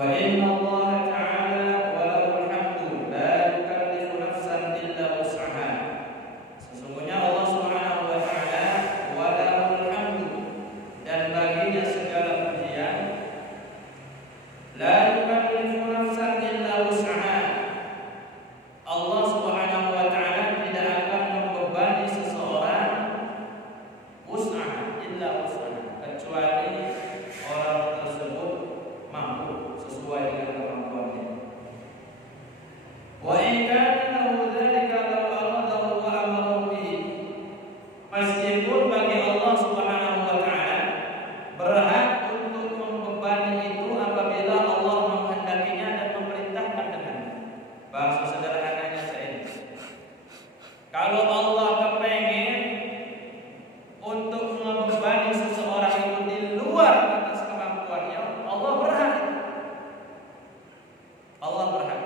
فإن الله تعالى وله الحمد لا يكلف نفسا إلا وسعها. Sesungguhnya Allah Subhanahu wa taala walahul hamdu, dan baginya segala pujian, la yukallifu nafsan illa wus'aha. Allah Subhanahu wa taala tidak akan membebani seseorang wus'aha illa wus'aha, kecuali orang tersebut mampu sesuai dengan kemampuannya. Wa in kana lahu dzalika law aradahu wa amara bihi. Meskipun bagi Allah Subhanahu wa taala berhak untuk membebani itu apabila Allah menghendakinya dan memerintahkan dengannya. Bahasa sederhananya saya, kalau Allah kepengen untuk membebani seseorang itu di luar batas kemampuannya, Allah berhak. Allah berhak.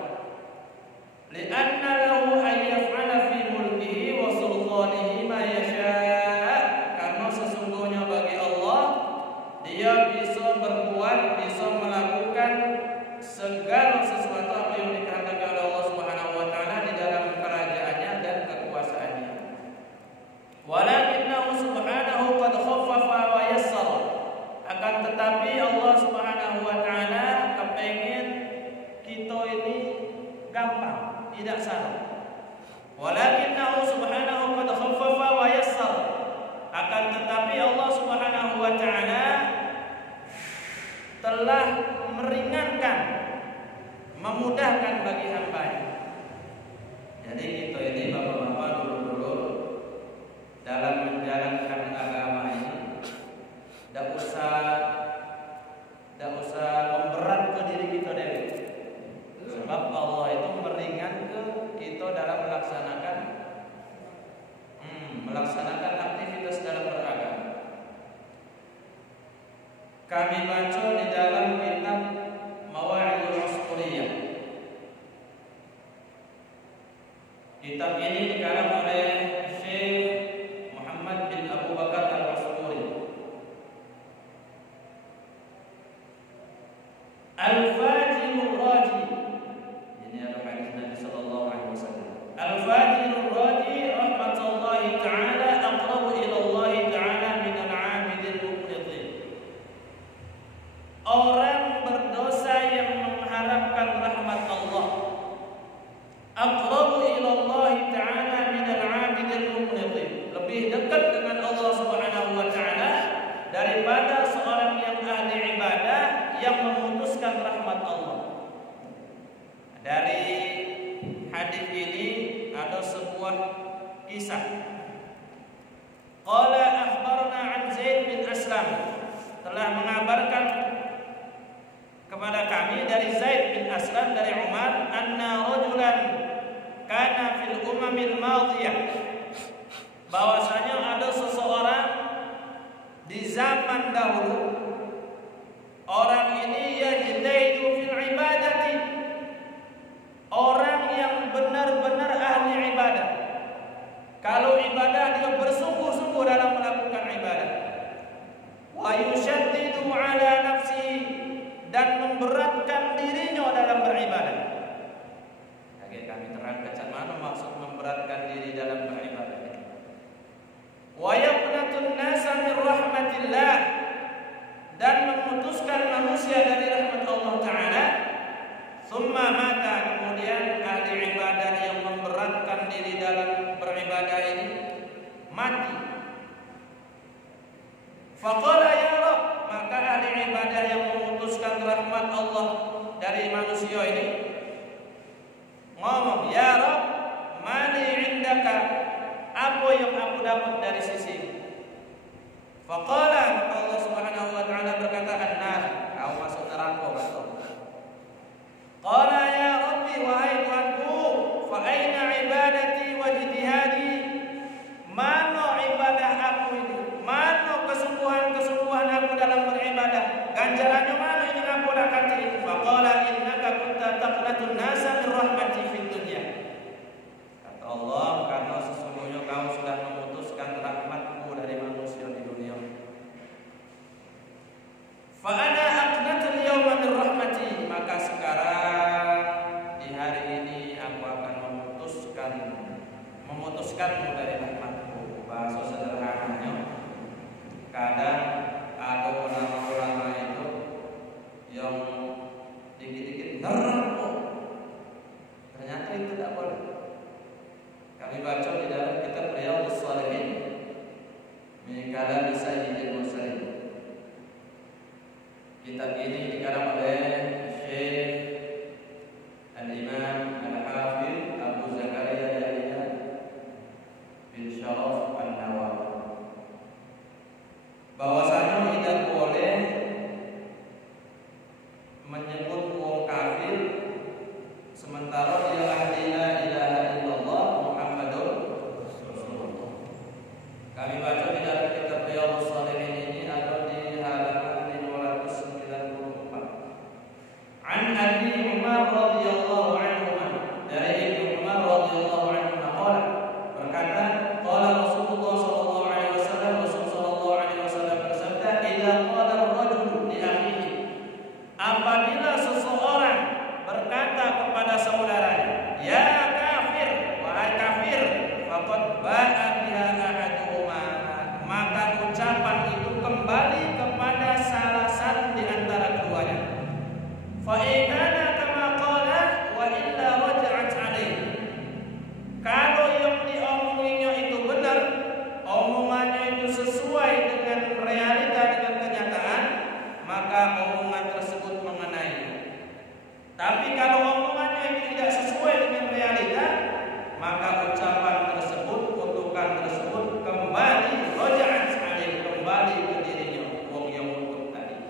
Li'anna lahu an yaf'ala fi mulkihi wa sultanihi ma yasha'. Karena sesungguhnya bagi Allah, Dia bisa berbuat, bisa melakukan segala sesuatu apa yang dikehendaki oleh Allah Subhanahu wa taala di dalam kerajaannya dan kekuasaannya. Walakinnahu subhanahu qad khaffafa wa yassara. Akan tetapi Allah Subhanahu wa taala kepengen kita ini gampang, tidak salah. Walakinnahu subhanahu qad khaffafa wa yassara. Akan tetapi Allah Subhanahu wa taala telah meringankan, memudahkan bagi hamba-Nya. Jadi kita ini bapak-bapak dulu-dulu dalam menjalankan agama ini tidak usah memberat ke diri kita dulu. Sebab Allah itu meringankan kita dalam melaksanakan aktivitas dalam beragama. Kami baca di dalam kitab Mawa'idul Usturiyah. Kitab ini dikarang oleh Syekh Muhammad bin Abu Bakar Al-Usturi. Al-Fajirur Raji. Ini adalah hadis Nabi sallallahu alaihi wasallam. Al-Fajirur Raji rahmatullahi ta'ala aqrabu ila Allah ta'ala min al-'abidil muqnitin. Orang berdosa yang mengharapkan rahmat Allah aqrabu ila Allah ta'ala min al-'abidil muqnitin, lebih dekat dengan Allah Subhanahu wa taala daripada seorang yang ahli ibadah yang memutuskan rahmat Allah. Dari hadis ini ada sebuah kisah. Qala akhbarna an Zaid bin Aslam, telah mengabarkan kepada kami dari Zaid bin Aslam dari Umar, anna rajulan kana fil umamil madiyah, bahwasanya ada seseorang di zaman dahulu, orang ini yajtaidu fil ibadati, orang yang benar-benar ahli ibadah. Kalau ibadah dia bersungguh-sungguh dalam melakukan ibadah. Wa yushaddidu ala nafsihi, dan memberatkan dirinya dalam beribadah. Oke, kami terangkan mana maksud memberatkan diri dalam beribadah. Wa yaqnatun nasa min rahmatillah, dan memutuskan manusia dari rahmat Allah taala. Summa mata, kemudian ahli ibadah yang memberatkan diri dalam beribadah ini mati. Faqala ya Rabb, maka ahli ibadah yang memutuskan rahmat Allah dari manusia ini ngomong, ya Rabb, mali indaka, apa yang aku dapat dari sisi. Faqala, maka Allah Subhanahu wa taala berkata, an-nar, kau masuk neraka. Qala ya Rabbi, wahai Tuhanku, fa aina ibadati wa ijtihadi, mana ibadah aku ini, mana kesungguhan aku dalam beribadah, ganjarannya mana yang aku dapati. Faqala innaka kunta taqnatun nasa min rahmati fid dunya. Kata Allah, karena sesungguhnya kau sudah memutuskan rahmatku dari manusia di dunia. Fa ana aqnatul yawma min dikit-dikit neraka. Ternyata itu tidak boleh. Kami baca di dalam kitab Riyadhus Shalihin min kalam Sayyidil Mursalin. Kitab ini dikarang oleh Syekh Al-Imam Al-Hafidh Abu Zakaria Yahya bin Sharaf An-Nawawi. Bahwasanya tidak boleh menyebut wong kafir sementara dia ahli la ilaha illallah Muhammadur Rasulullah. Kami baca di dalam kitab Riyadhus Shalihin ini atau di halaman 594. An Abi Umar radhiyallahu anhu, dari Ibnu Umar radhiyallahu anhu qala, berkata qala Rasulullah sallallahu alaihi wasallam, Rasul sallallahu alaihi wasallam bersabda, idza qala ar-rajulu li akhihi, apabila seseorang berkata kepada saudaranya, ya kafir, wahai kafir, faqad ba'a biha ahaduhuma, maka ucapan itu kembali kepada salah satu di antara keduanya. Fa in kana kama qala wa illa raja'at alaihi, kalau yang diomonginya itu benar, omongannya itu sesuai dengan realita, dengan kenyataan, maka omongan tersebut mengenainya. Tapi kalau omongannya itu tidak sesuai dengan realita, maka ucapan tersebut, kutukan tersebut kembali raja'at alaihi, kembali ke dirinya wong yang kutuk tadi.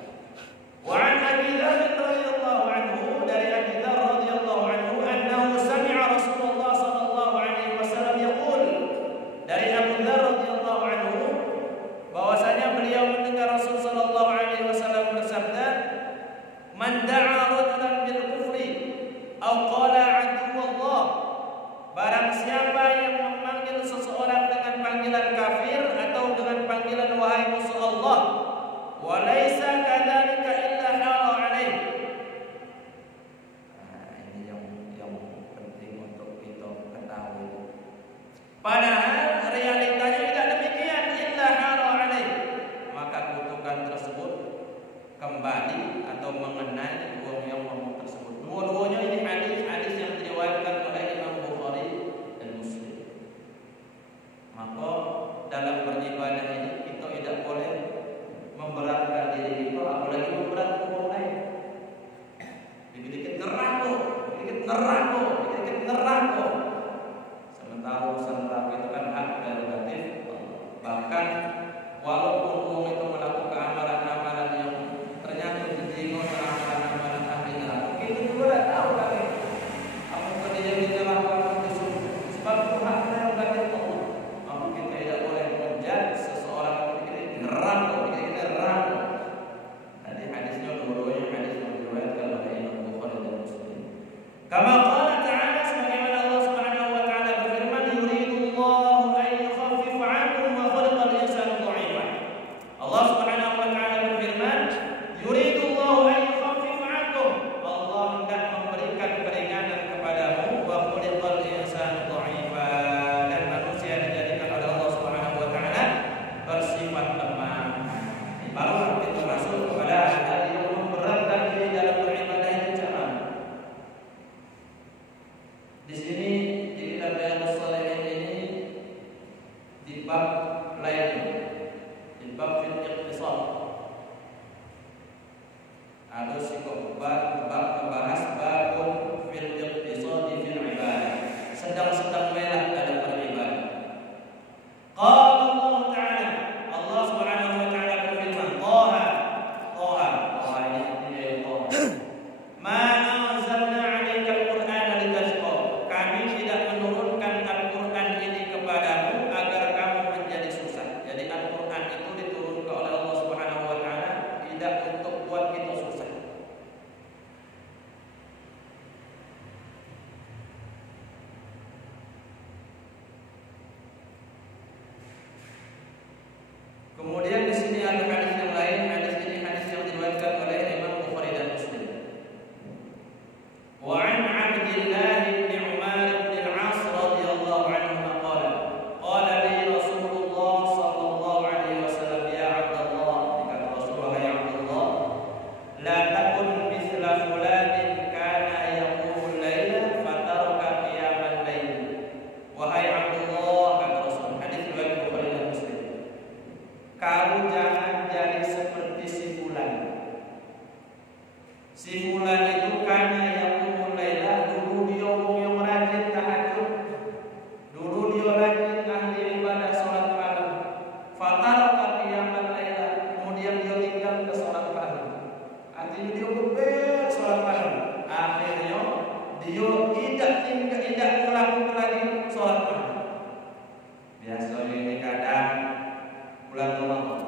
Wa an Abi Dzar radhiyallahu anhu, dari Abi Dzar radhiyallahu anhu, annahu sami'a Rasulullah sallallahu alaihi wasallam yaqul, dari Abu Dzar radhiyallahu anhu bahwasanya beliau mendengar Rasul sallallahu alaihi wasallam bersabda, man da'a rajulan bil kufri aw qala aduwallah, barang siapa yang memanggil seseorang dengan panggilan kafir atau dengan panggilan wahai musuh Allah, wa laisa kadzalika illa hara alaih. Ini yang penting untuk kita ketahui. Padahal realitanya tidak demikian, illa hara alaih, maka kutukan tersebut kembali atau mengenai orang yang ngomong tersebut. Dua-duanya ini hadis yang diriwayatkan oleh Imam Bukhari dan Muslim. Maka dalam beribadah ini kita tidak boleh memberatkan diri kita, apalagi memberatkan orang lain. Dikit-dikit neraka, dikit-dikit neraka, dikit-dikit neraka. Sementara urusan neraka itu kan hak prerogatif Allah. Bahkan walaupun orang itu melakukan amalan-amalan yang ternyata diterima amalan-amalan ahli neraka, kita juga tidak tahu kan. Apakah dia dinyalakan ke surga? Sebab itu hak prerogatif Allah. Maka kita tidak boleh menjudge seseorang dikit-dikit neraka, dikit-dikit neraka. Tadi hadisnya dua-duanya hadis yang diriwayatkan oleh Imam Bukhari dan Muslim. Kama qala ta'ala, sebagaimana Allah Subhanahu wa taala berfirman, yuridullahu an yukhaffifa 'ankum wa khalaqal insana dha'ifa. Allah Subhanahu wa taala berfirman, yuridullahu an yukhaffifa 'ankum, Allah hendak memberikan keringanan kepadamu, wa khalaqal insana dha'ifa, dan manusia dijadikan oleh Allah Subhanahu wa taala bersifat lemah. Baru kita masuk kepada hal yang memberatkan diri dalam beribadah itu cara. Di sini di kitab Riyadhus Shalihin ini di bab lainnya, di bab fil iqtisad, ada sikap bab membahas babun fil iqtisad fil ibadah, sedang merah dalam beribadah. Qala Allah Ta'ala, Allah Subhanahu wa taala berfirman, Taha ini Taha. Ma anzalna 'alaikal Qur'ana litashqa, kami tidak menurunkan Al-Qur'an ini kepadamu agar kamu menjadi susah. Jadi Al-Qur'an itu diturunkan oleh Allah Subhanahu wa taala tidak untuk buat kita susah. fulan itu kana yaqumul laila, dulu dia orang yang rajin tahajud, dulu dia rajin ahli ibadah salat malam. Fataraka qiyamal laila, kemudian dia tinggal ke salat malam. Artinya dia beber salat malam. Akhirnya dia tidak melakukan lagi salat malam. Biasanya ini kadang bulan Ramadan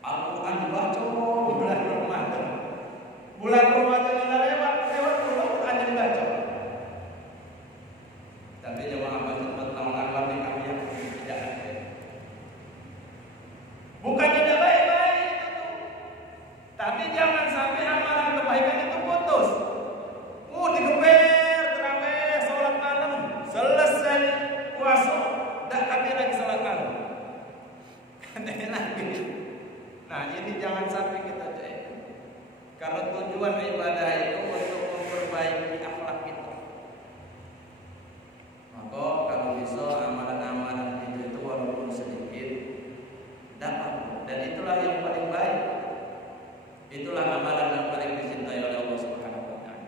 Al-Quran dibaca bulan Ramadan. Bulan Ramadan sudah lewat Al-Quran dibaca. Tapi jemaah masjid tahun akhir di kami yang tidak ada. Bukan tidak baik-baik itu, tapi jangan sampai amalan kebaikan itu putus. Dikeber terawih, sholat malam, selesai puasa, tak kaki lagi sholat malam. Nah, ini jangan sampai kita cek. Karena tujuan ibadah itu untuk memperbaiki akhlak kita. Maka kalau bisa amalan-amalan itu walaupun sedikit dapat, dan itulah yang paling baik. Itulah amalan yang paling dicintai oleh Allah Subhanahu wa taala.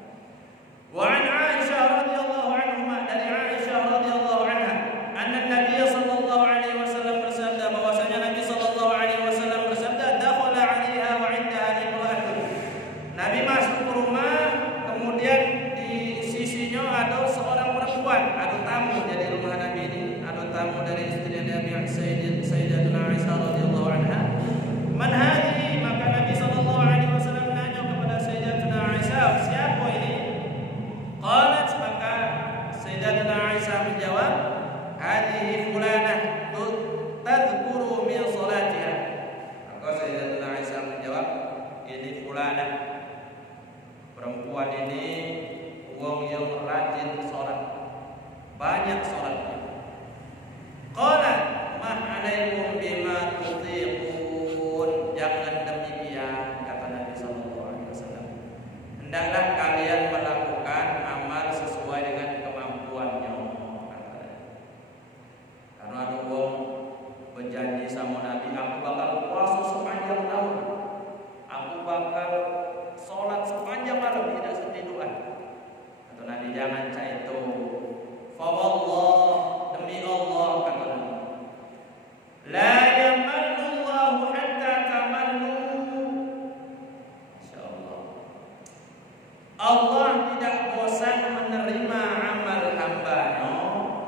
Wa an Aisyah radhiyallahu anha, dari Aisyah radhiyallahu anha, anna Nabi sallallahu alaihi wasallam bersabda, bahwasanya Nabi sallallahu alaihi wasallam bersabda, dakhala 'alaiha wa 'indaha imra'atun. Nabi masuk ke rumah, kemudian di sisinya ada seorang perempuan, ada tamu. Jadi rumah Nabi ini ada tamu dari istri Nabi Sayyidatuna Aisyah radhiyallahu anha. Man hadhihi? Maka Nabi sallallahu alaihi wasallam nanya kepada Sayyidatuna Aisyah, siapa ini? Qalat, maka Sayyidatuna Aisyah menjawab, hadhihi fulanah tadhkuru min salatiha. Maka Sayyidatuna Aisyah menjawab, ini fulanah, perempuan ini wong yang rajin sholat, banyak sholatnya. Qala ma alaikum bima tutiqun, jangan demikian, kata Nabi sallallahu alaihi wasallam. Hendaklah kalian melakukan amal sesuai dengan kemampuannya, katanya. Karena ada wong berjanji sama Nabi, aku bakal puasa sepanjang tahun, aku bakal sholat sepanjang malam tidak setiduran. Kata Nabi, jangan cak itu. Fa wallah, demi Allah, kata Nabi, la yamallu Allahu hatta tamallu. Insyaallah Allah tidak bosan menerima amal hambanya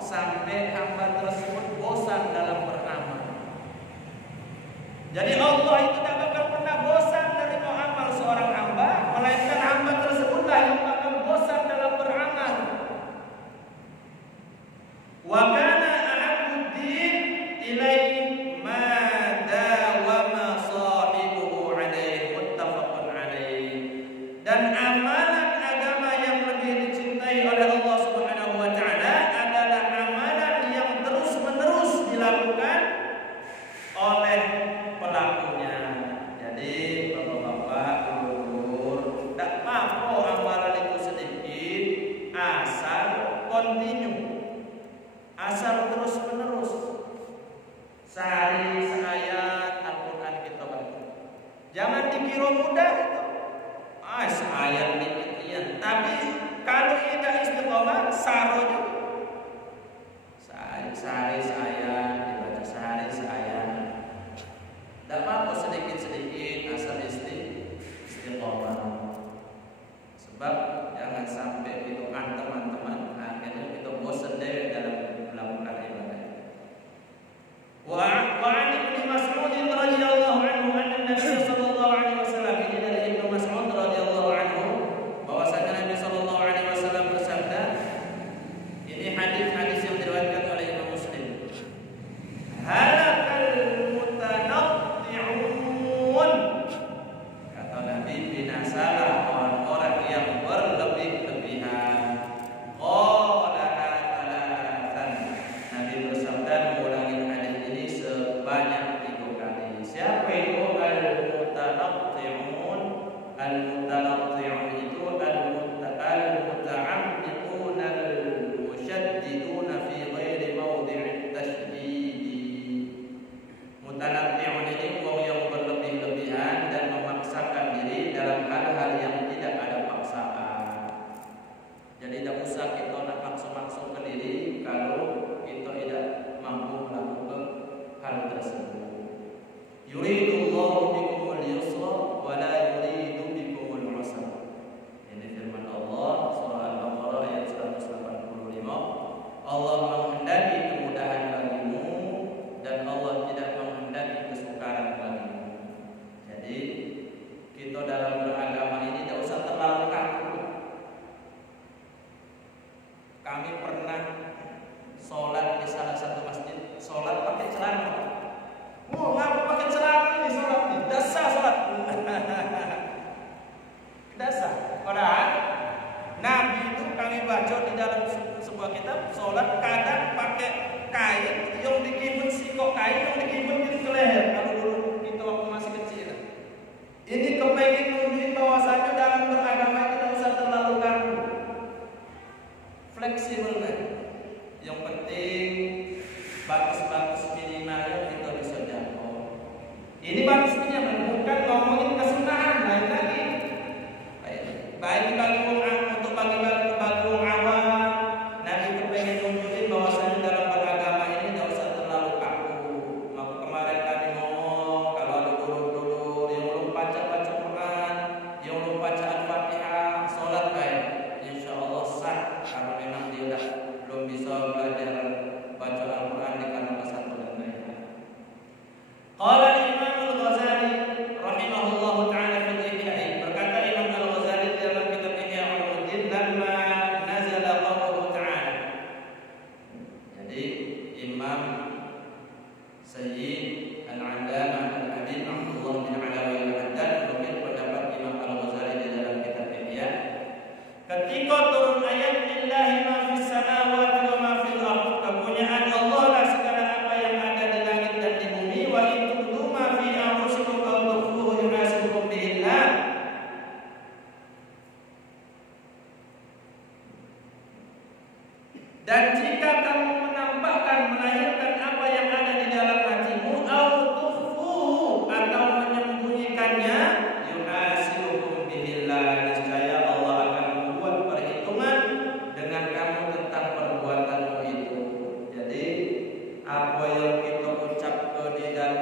sampai hamba tersebut bosan dalam beramal. Jadi Allah itu tidak bakal pernah bosan dari amal seorang hamba, melainkan hamba tersebutlah yang bakal bosan dalam beramal. Wa kana a'abbud din ilaihi ma dawama sahibuhu alaihi, muttafaqun alaihi. Dan amalan agama yang lebih dicintai oleh Allah Subhanahu wa taala adalah amalan yang terus-menerus dilakukan oleh pelakunya. Jadi bapak-bapak, ibu-ibu, tak apa amalan itu sedikit, asal continue, asal terus-menerus. Sehari seayat Al-Quran kita baca. Jangan dikira mudah itu. Seayat dikit, tapi kalau tidak istiqomah, saronya sehari seayat dibaca, sehari seayat. Tak apa sedikit-sedikit, asal istiqomah. Sebab jangan sampai itu teman-teman, akhirnya kita bosan deh dalam melakukan ibadah. Wa an Ibnu Mas'ud radhiyallahu anhu anna Nabi sallallahu alaihi wasallam, ini dari Ibnu Mas'ud radhiyallahu anhu, bahwasanya Nabi sallallahu alaihi wasallam bersabda, ini hadis yang diriwayatkan oleh Imam Muslim. Halakal mutanatti'un, kata Nabi, binasalah orang-orang yang berlebih-lebihan. Qala thalathan, Nabi bersabda mengulangi hadis ini sebanyak 3 kali. Siapa itu al-mutanatti'un? Al-mutanatti'un itu al-muta'ammiqun al-mushaddidun fi ghairi mawdi'it tashdid. Mutanatti'un ini wong yang berlebih-lebihan dan memaksakan diri dalam hal-hal dalam sebuah kitab sholat kadang pakai kain yang dikibut sikok kain yang dikibut ke leher. Kalau dulu kita waktu masih kecil. Ini kepengen nunjukin bahwasanya dalam beragama kita usah terlalu kaku, fleksibel kan. Yang penting bagus-bagus minimalnya kita bisa jangkau. Ini bagusnya bukan ngomongin kesunahan lain lagi. Baik bagi untuk bagi wong awam, Nabi kepengen nunjukin bahwasanya dalam beragama ini tidak usah terlalu kaku. Maka kemarin kami ngomong kalau ada dulur-dulur yang belum baca Quran, yang belum baca Al-Fatihah, sholat baik, insya Allah sah. Kalau memang dia dah belum bisa belajar baca Al-Quran di kalangan satu dan lain. Qala Imam Al-Ghazali rahimahullah taala fi Ihya, berkata Imam Al-Ghazali dalam kitab Ihya Ulumuddin, lamma nazala qauluhu ta'ala. Jadi Imam Sayyid Al-Allamah Al-Habib Abdullah bin Alawi Al-Haddad menukil pendapat Imam Al-Ghazali di dalam kitab Ihya ketika turun ayat lillahi ma fis samawati wa ma fil ardh, kepunyaan Allah lah segala apa yang ada di langit dan di bumi. Wa in tubdu ma fi anfusikum aw tukhfuhu yuhasibukum billah. Dan jika kamu menampakkan, melahirkan apa yang ada di dalam hatimu, aw tukhfuhu, atau menyembunyikannya, yuhasibukum billah, niscaya Allah akan membuat perhitungan dengan kamu tentang perbuatanmu itu. Jadi apa yang kita ucap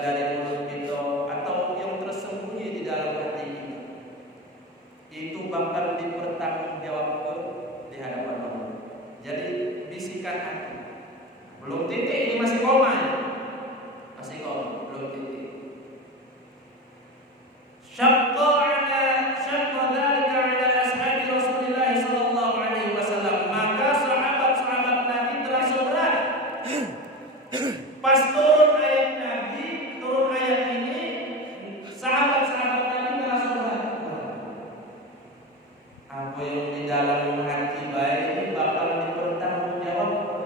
dari mulut kita atau yang tersembunyi di dalam hati kita itu bakal dipertanggungjawabkan di hadapan Allah. Jadi bisikan hati. Belum titik, ini masih koma. Masih koma, belum titik. Syaqqa dzalika ala ashabi Rasulillah sallallahu alaihi wasallam. Maka sahabat-sahabat Nabi terasa berat. Pas turun ayat Nabi, turun ayat ini, sahabat-sahabat Nabi terasa berat. Apa yang di dalam hati baik ini bakal dipertanggungjawabkan.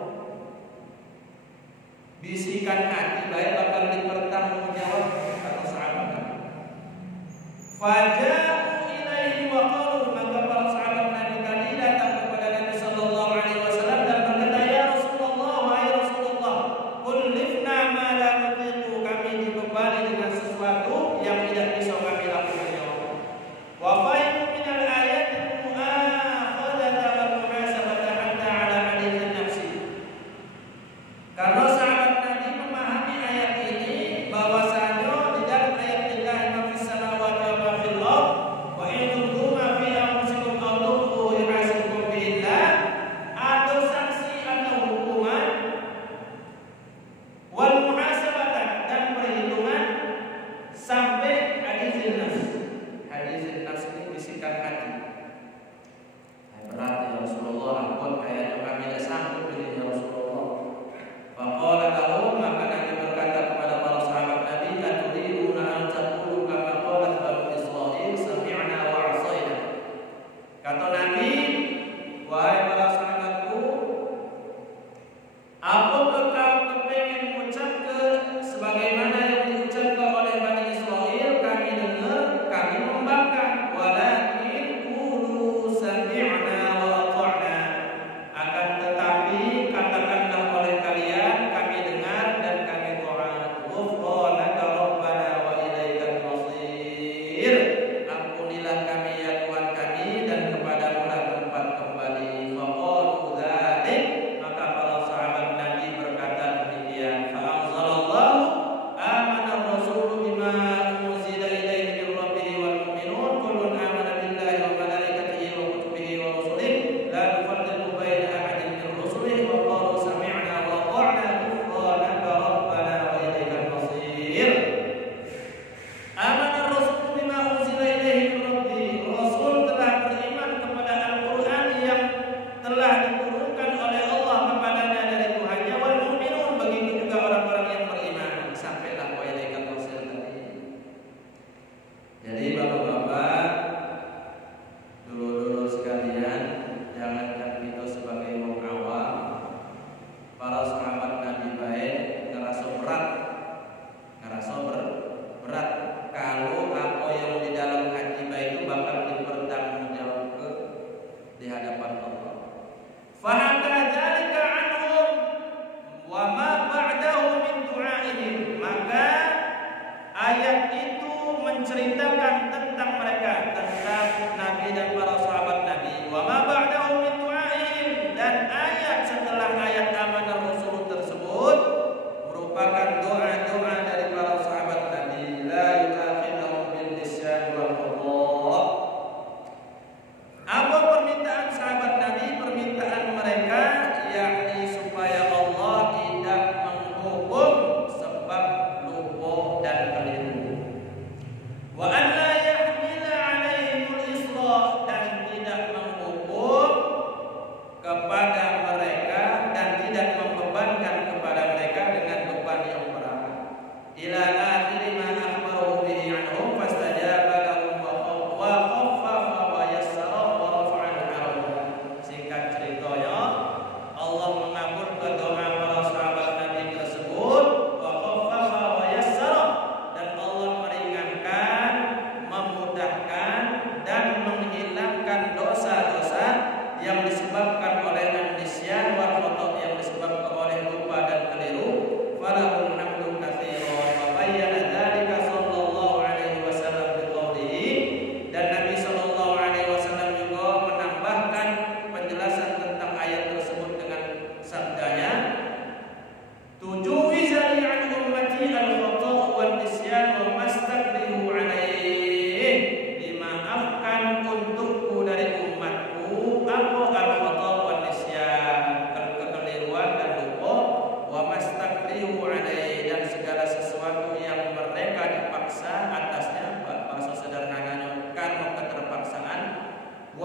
Bisikan hati baik bakal dipertanggungjawabkan, kata sahabat Nabi. Faja'u ilaihi wa qalu, maka para sahabat Nabi tadi datang kepada Nabi sallallahu alaihi wasallam dan berkata, ya Rasulullah, wahai Rasulullah, kullifna ma la nutiqu, kami dibebani dengan sesuatu yang tidak bisa kami lakukan ya Allah. Wa fa'inu minal ayatil mu'akhadata wal muhasabata hatta ala hadithin nafsi. Karena sahabat Nabi memahami ayat ini bahwasanya di dalam ayat lillahi ma fis samawati wa ma fil ardh wa in tubdu ma fi anfusikum aw tukhfuhu yuhasibukum billah, ada sanksi atau hukuman, wal muhasabata, dan perhitungan, sampai hadithin nafs. Hadithin nafs ini bisikan hati. Berat ya Rasulullah, ampun kayaknya kami tidak sanggup ini ya Rasulullah. Faqala lahum, maka Nabi berkata kepada para sahabat Nabi, aturiduna an taqulu kama qalat banu Israil sami'na wa 'asayna. Kata Nabi, wahai para sahabatku, apakah kau kepengen mengucap sebagaimana yang diucapkan oleh Bani Israel, kami dengar, kami membangkang, walakin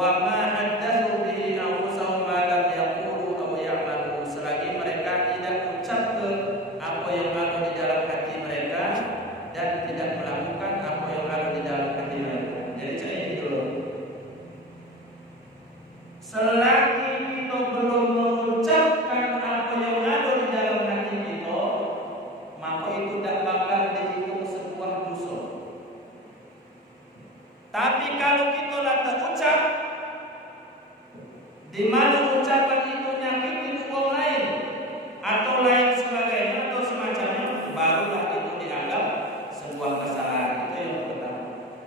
wa ma haddatsu bihi anfusahum ma lam yaqulu aw ya'malu, selagi mereka tidak ucapkan apa yang ada di dalam hati mereka dan tidak melakukan apa yang ada di dalam hati mereka. Jadi cek ini dulu. Selagi kita belum mengucapkan apa yang ada di dalam hati kita, maka itu tidak bakal dihitung sebuah dosa. Tapi kalau kita lah terucap, di mana ucapan itu nyakitin orang lain atau lain sebagainya atau semacamnya, barulah itu dianggap sebuah kesalahan. Itu yang pertama.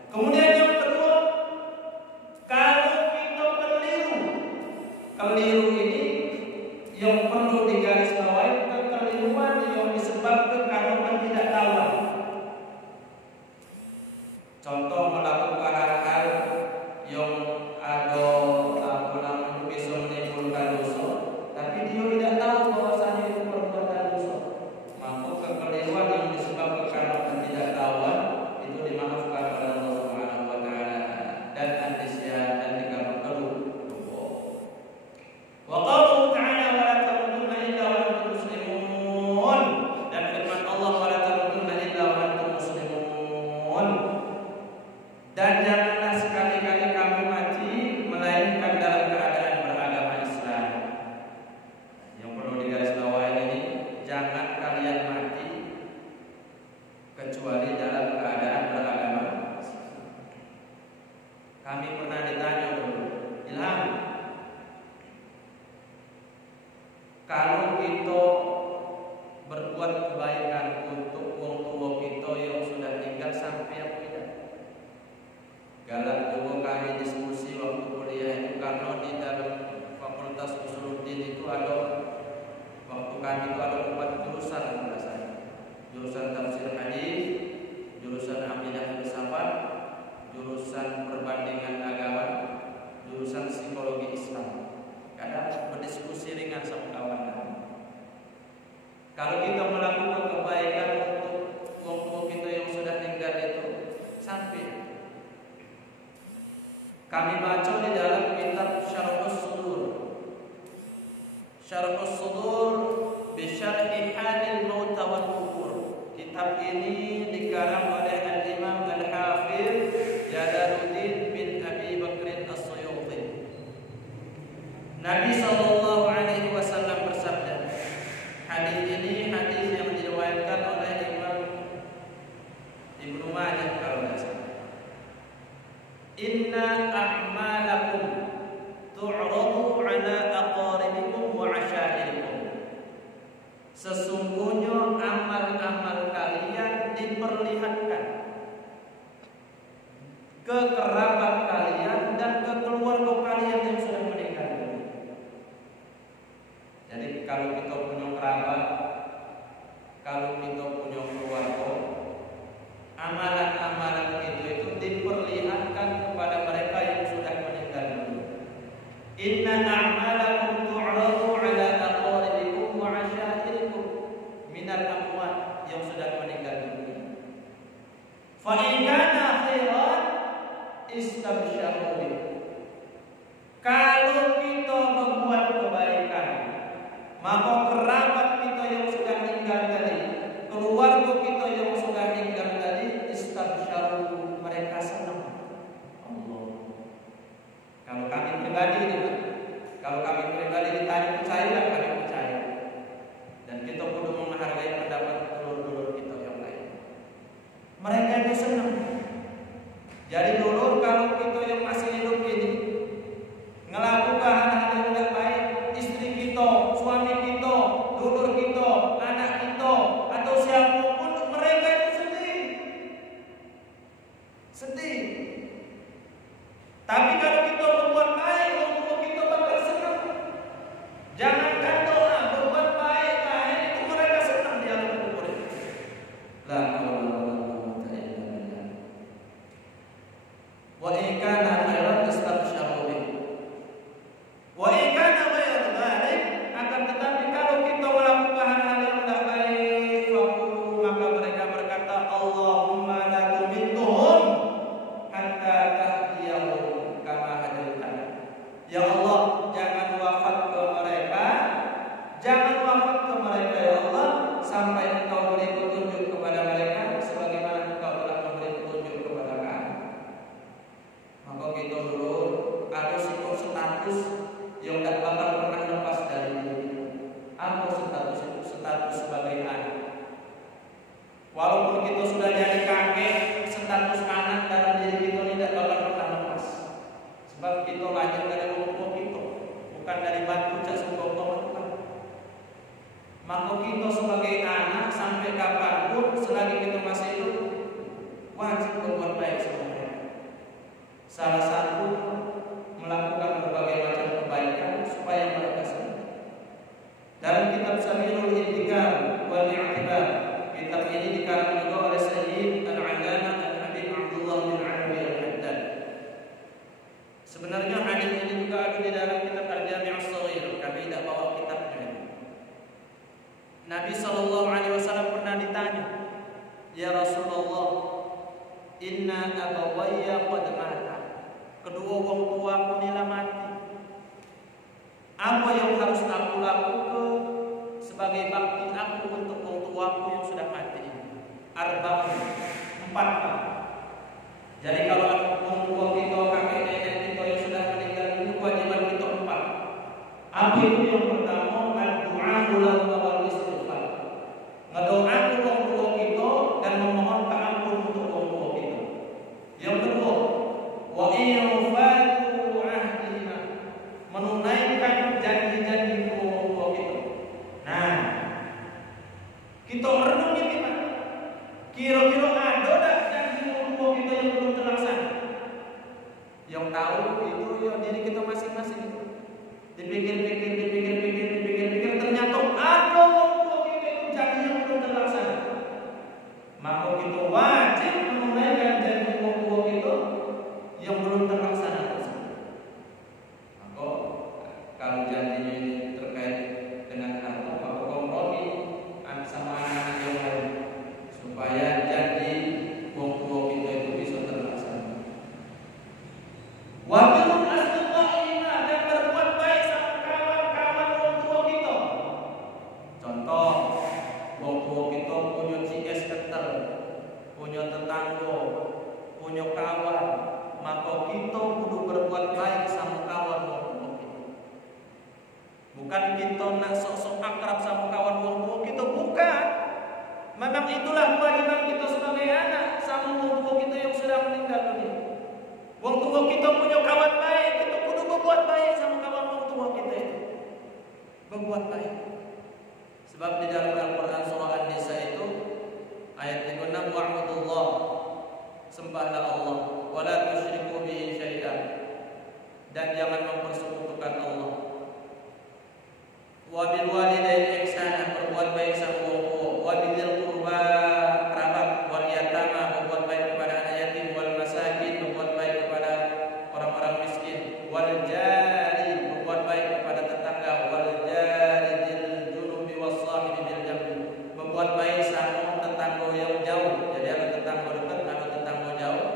Kemudian yang kedua, kalau kita keliru ini yang perlu digarisbawahi, kekeliruan yang disebabkan karena ketidaktahuan. Contoh melakukan hal-hal yang ada bisa menimbulkan dosa, tapi dia tidak tahu bahwasanya itu perbuatan dosa. Maka kekeliruan yang disebabkan karena ketidaktahuan itu dimaafkan oleh Allah Subhanahu wa taala dan an-nisyan dan dikabulkan. Wa qauluhu ta'ala wa la tamutunna illa wa antum muslimun, dan firman Allah wa la tamutunna illa wa antum muslimun, dan janganlah sekali-kali kamu mati melainkan dalam keadaan beragama Islam. Yang perlu digarisbawahi ini, jangan kalian mati kecuali dalam keadaan beragama Islam. Kami pernah ditanya dulu, Ilham, kalau kita berbuat kebaikan untuk wong tua kita yang sudah tinggal sampai apa tidak? Galak juga kami diskusi waktu kuliah itu, karena di dalam Fakultas Usuluddin itu ada, waktu kami itu ada 4 jurusan rasanya. Jurusan tafsir hadis, jurusan aqidah filsafat, jurusan perbandingan agama, jurusan psikologi Islam. Kadang berdiskusi ringan sama kawan. Kalau kita melakukan kebaikan untuk wong tua kita yang sudah tinggal itu, sampai kami baca di dalam kitab Syarhus Sudur. Syarhus Sudur bi syarhi Halil Maut wal Qubur. Kitab ini dikarang oleh Al-Imam Al-Hafidz Jalaluddin bin Abi Bakr As-Suyuti. Nabi sallallahu alaihi wasallam bersabda, hadis ini hadis yang diriwayatkan oleh Imam Ibnu Majah kalau tidak salah. Inna a'malakum tu'radu ala aqaribikum wa asyairikum. Sesungguhnya amal-amal kalian diperlihatkan ke kerabat kalian dan ke keluarga kalian yang sudah meninggal. Jadi kalau kita punya kerabat, kalau kita punya keluarga, amalan-amalan itu diperlihatkan kepada mereka yang sudah meninggal dunia. Inna a'malakum tu'radu ala aqaribikum wa asyairikum minal amwat, yang sudah meninggal dunia. Fa in kana khairan istabsyaru bih. Kalau kita membuat kebaikan, maka kerabat kita yang sudah meninggal tadi, keluarga kita yang sudah meninggal tadi, istabsyaru, mereka senang. Allah. Kalau kami pribadi, kalau status yang tak bakal pernah lepas dari diri kita. Apa status itu? Status sebagai anak. Walaupun kita sudah jadi kakek, status anak dalam diri kita tidak bakal pernah lepas. Sebab kita lahir dari orang tua kita, bukan dari batu cak semboko. Maka kita sebagai anak sampai kapanpun selagi kita masih hidup wajib berbuat baik sama mereka. Salah satu melakukan berbagai macam kebaikan supaya mereka senang. Dalam kitab Sabilul Intikam wal I'tibar, kitab ini dikarang juga oleh Sayyid Al-'Allamah Al-Habib Abdullah bin Arabi Al-Haddad. Sebenarnya hadis ini juga ada di dalam kitab Al-Jami' As-Shaghir. Kami tidak bawa kitabnya. Nabi SAW pernah ditanya, "Ya Rasulullah, inna abawayya qad mata." Kedua orang tuaku nila mati. Apa yang harus aku lakukan sebagai bakti aku untuk orang tuaku yang sudah mati? Arba'un, 4 hal. Jadi kalau orang tua kita, kakek nenek kita yang sudah meninggal itu kewajiban kita 4. Apa itu? Yang pertama, doa lahu wal istighfar. Ngedoakan orang tua kita dan memohon ampun untuk orang tua kita. Yang kedua, wa i'fadu ahdihima, menunaikan janji-janji orang tua kita. Nah, kita merenung ini Pak. Kira-kira ada tak janji orang tua kita yang belum terlaksana? Yang tahu itu ya diri kita masing-masing. Dipikir-pikir, ternyata ada orang tua kita itu janji yang belum terlaksana. Maka kita wajib menunaikan janji orang tua kita yang belum terlaksana tersebut. Maka kalau janjinya ini terkait dengan harta, maka kompromi sama anak-anak yang lain supaya janji orang tua kita itu bisa terlaksana. Wabilul asdiqaina, dan berbuat baik sama kawan-kawan orang tua kita. Contoh, orang tua kita punya CS kental, punya tetangga, punya kawan, maka kita kudu berbuat baik sama kawan orang tua kita. Bukan kita nak sok-sok akrab sama kawan orang tua kita, bukan. Memang itulah kewajiban kita sebagai anak sama orang tua kita yang sudah meninggal dunia. Orang tua kita punya kawan baik, kita kudu berbuat baik sama kawan orang tua kita itu. Berbuat baik. Sebab di dalam Al-Quran surah An-Nisa itu ayat 36, wa'budullah, sembahlah Allah, wa la tusyriku bihi syai'an, dan jangan mempersekutukan Allah. Wa bil walidaini ihsanan, berbuat baik sama orang tua. Wa bidzil qurba, kerabat, wal yatama, berbuat baik kepada anak yatim, wal masakin, berbuat baik kepada orang-orang miskin, wal jari, berbuat baik kepada tetangga, wal jari dzil junubi was sahibi bil jambi, berbuat baik sama tetangga yang jauh. Jadi ada tetangga dekat, ada tetangga jauh.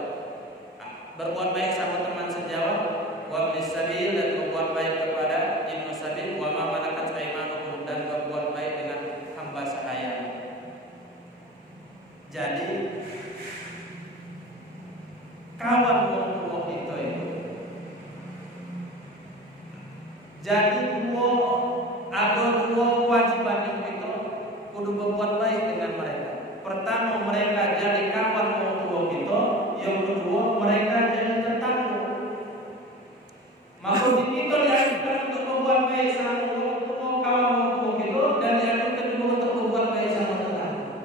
Berbuat baik sama teman sejawat, wa bis sabil, dan berbuat baik kepada ibnu sabil, wa ma malakat aymanukum, dan berbuat baik dengan hamba sahaya. Jadi kawan orang tua kita itu jadi ada dua kewajiban yang kita kudu berbuat baik dengan mereka. Pertama, mereka jadi kawan orang tua kita. Yang kedua, mereka jadi tetangga. Maka kita dianjurkan untuk berbuat baik sama orang tua, kawan orang tua kita, dan dianjurkan juga untuk berbuat baik sama tetangga.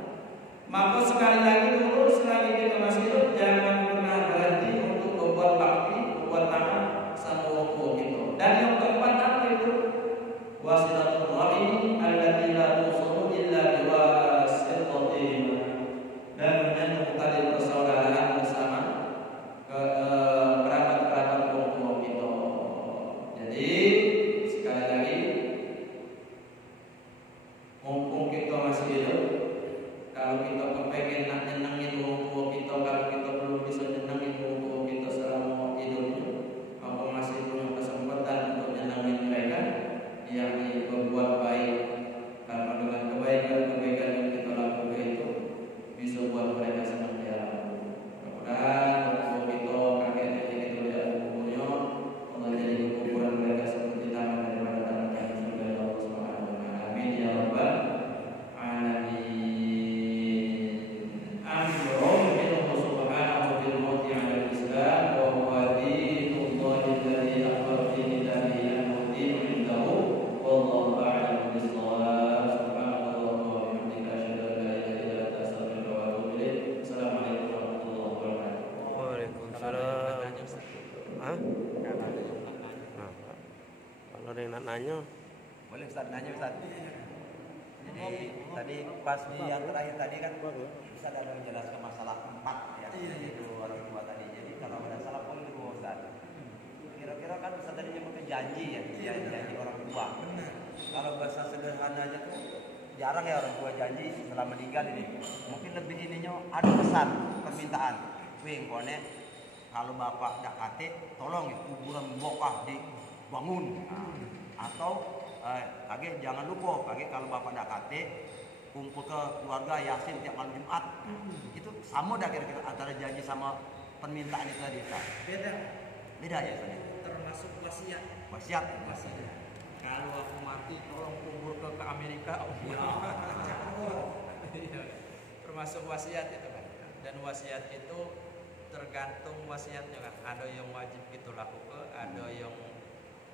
Maka sekali lagi dulu, selagi kita masih hidup, jangan pernah berhenti untuk berbuat bakti, berbuat taat sama orang tua kita. Dan yang keempat apa itu? Wasilatul rahim allati la tusulu illa biwasitatin, dan menyambung tali persaudaraan bersama Ada yang nak nanya? Boleh Ustaz nanya Ustaz. Jadi tadi pas di yang terakhir tadi kan Ustaz ada menjelaskan masalah 4 ya, yaitu orang tua tadi. Jadi kalau ada salah poligami Ustaz, kira-kira kan Ustaz tadi nyebutnya janji ya, janji orang tua. Kalau bahasa sederhananya tuh jarang ya orang tua janji setelah meninggal ini. Mungkin lebih ininya ada pesan, permintaan. Wing kone kalau bapak dak kate tolong ya kuburan bokah dibangun. Atau kage jangan lupa kage kalau bapak dak kate kumpul ke keluarga Yasin tiap malam Jumat. Itu sama dah kira-kira antara janji sama permintaan itu tadi Ustaz. Beda ya Ustaz. Termasuk wasiat. Wasiat. Kalau aku mati tolong kubur ke Amerika. Iya. Termasuk wasiat itu kan. Dan wasiat itu tergantung wasiatnya kan. Ada yang wajib kita lakukan, ada yang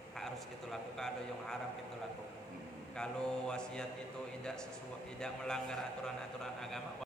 harus kita lakukan, ada yang haram kita lakukan. Kalau wasiat itu tidak melanggar aturan-aturan agama,